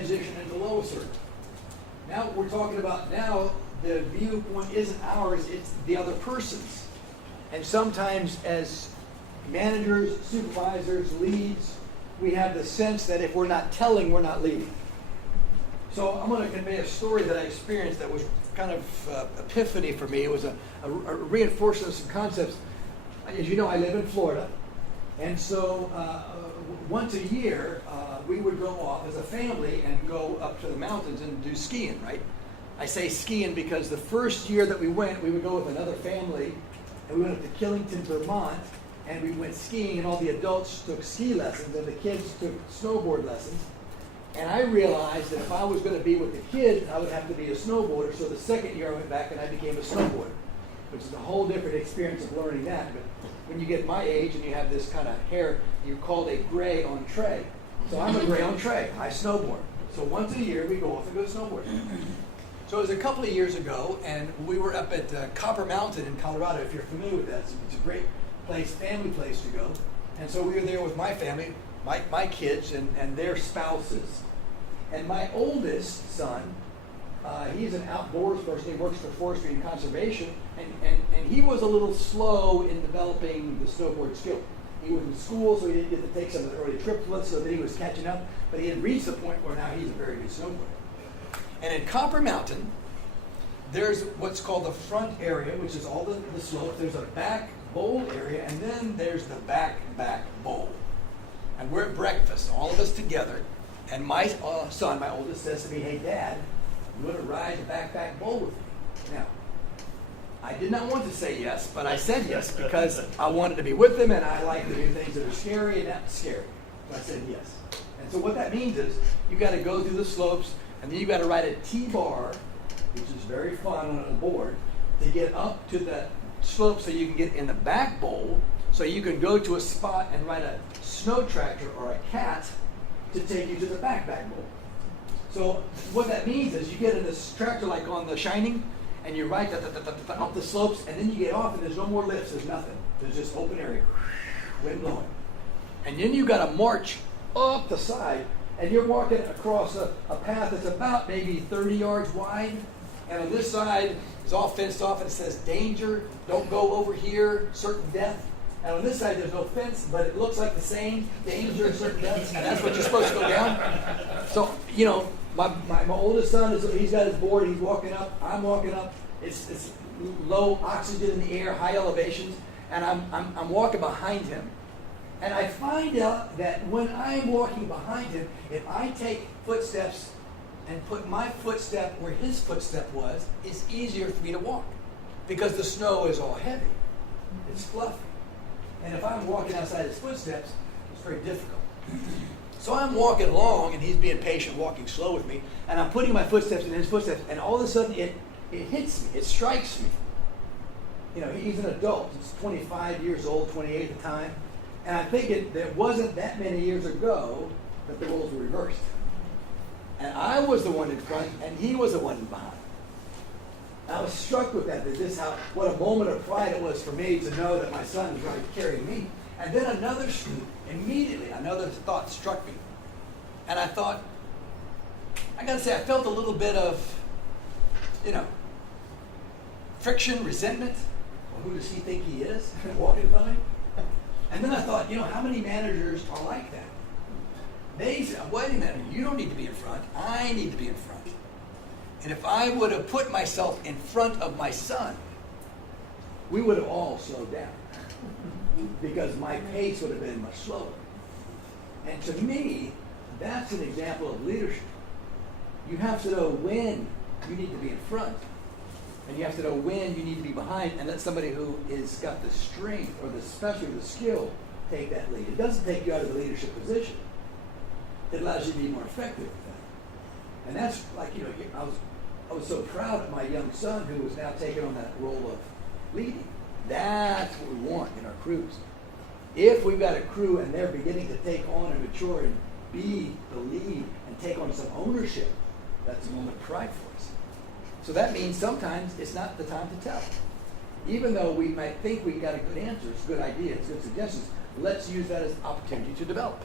transition into low circle. Now we're talking about the viewpoint isn't ours, it's the other person's. And sometimes as managers, supervisors, leads, we have the sense that if we're not telling, we're not leading. So I'm going to convey a story that I experienced that was kind of epiphany for me. It was a reinforcement of some concepts. As you know, I live in Florida. And so once a year, we would go off as a family and go up to the mountains and do skiing, right? I say skiing because the first year that we went, we would go with another family, and we went up to Killington, Vermont, and we went skiing, and all the adults took ski lessons, and the kids took snowboard lessons. And I realized that if I was going to be with the kids, I would have to be a snowboarder. So the second year I went back and I became a snowboarder, which is a whole different experience of learning that. But when you get my age and you have this kind of hair, you're called a gray on tray. So I'm a gray on tray. I snowboard. So once a year we go off and go snowboarding. So it was a couple of years ago, and we were up at Copper Mountain in Colorado. If you're familiar with that, it's a great place, family place to go. And so we were there with my family, my kids and their spouses. And my oldest son, he's an outdoors person. He works for forestry and conservation, and he was a little slow in developing the snowboard skill. He was in school, so he didn't get to take some of the early triplets, so that he was catching up. But he had reached the point where now he's a very good snowboarder. And in Copper Mountain, there's what's called the front area, which is all the slopes. There's a back bowl area, and then there's the back bowl. And we're at breakfast, all of us together. And my son, my oldest, says to me, "Hey, Dad, you want to ride the back bowl with me?" Now, I did not want to say yes, but I said yes because I wanted to be with him, and I like to do things that are scary and not scary. So I said yes. And so what that means is you got to go through the slopes, and then you got to ride a T-bar, which is very fun on a board, to get up to the slope so you can get in the back bowl, so you can go to a spot and ride a snow tractor or a cat to take you to the back bowl. So what that means is you get in this tractor like on The Shining, and you ride up the slopes, and then you get off, and there's no more lifts, there's nothing. There's just open area, wind blowing. And then you got to march up the side, and you're walking across a path that's about maybe 30 yards wide, and on this side is all fenced off, and it says danger, don't go over here, certain death. And on this side, there's no fence, but it looks like the same danger, certain death, and that's what you're supposed to go down. So, you know, my oldest son, he's got his board, he's walking up, I'm walking up. It's low oxygen in the air, high elevations, and I'm walking behind him. And I find out that when I'm walking behind him, if I take footsteps and put my footstep where his footstep was, it's easier for me to walk because the snow is all heavy. It's fluffy. And if I'm walking outside his footsteps, it's very difficult. So I'm walking along, and he's being patient, walking slow with me, and I'm putting my footsteps in his footsteps, and all of a sudden it hits me, it strikes me. You know, he's an adult. He's 25 years old, 28 at the time. And I'm thinking that it wasn't that many years ago that the roles were reversed. And I was the one in front, and he was the one behind. I was struck with that what a moment of pride it was for me to know that my son was going to carry me. And then another thought struck me. And I thought, I got to say, I felt a little bit of, friction, resentment. Well, who does he think he is walking by? And then I thought, how many managers are like that? They said, wait a minute, you don't need to be in front. I need to be in front. And if I would have put myself in front of my son, we would have all slowed down because my pace would have been much slower. And to me, that's an example of leadership. You have to know when you need to be in front, and you have to know when you need to be behind, and let somebody who is got the strength or especially the skill take that lead. It doesn't take you out of the leadership position. It allows you to be more effective with that. And that's like, I was so proud of my young son who was now taking on that role of leading. That's what we want in our crews. If we've got a crew and they're beginning to take on and mature and be the lead and take on some ownership, that's a moment of pride for us. So that means sometimes it's not the time to tell. Even though we might think we've got a good answers, good ideas, good suggestions, let's use that as an opportunity to develop.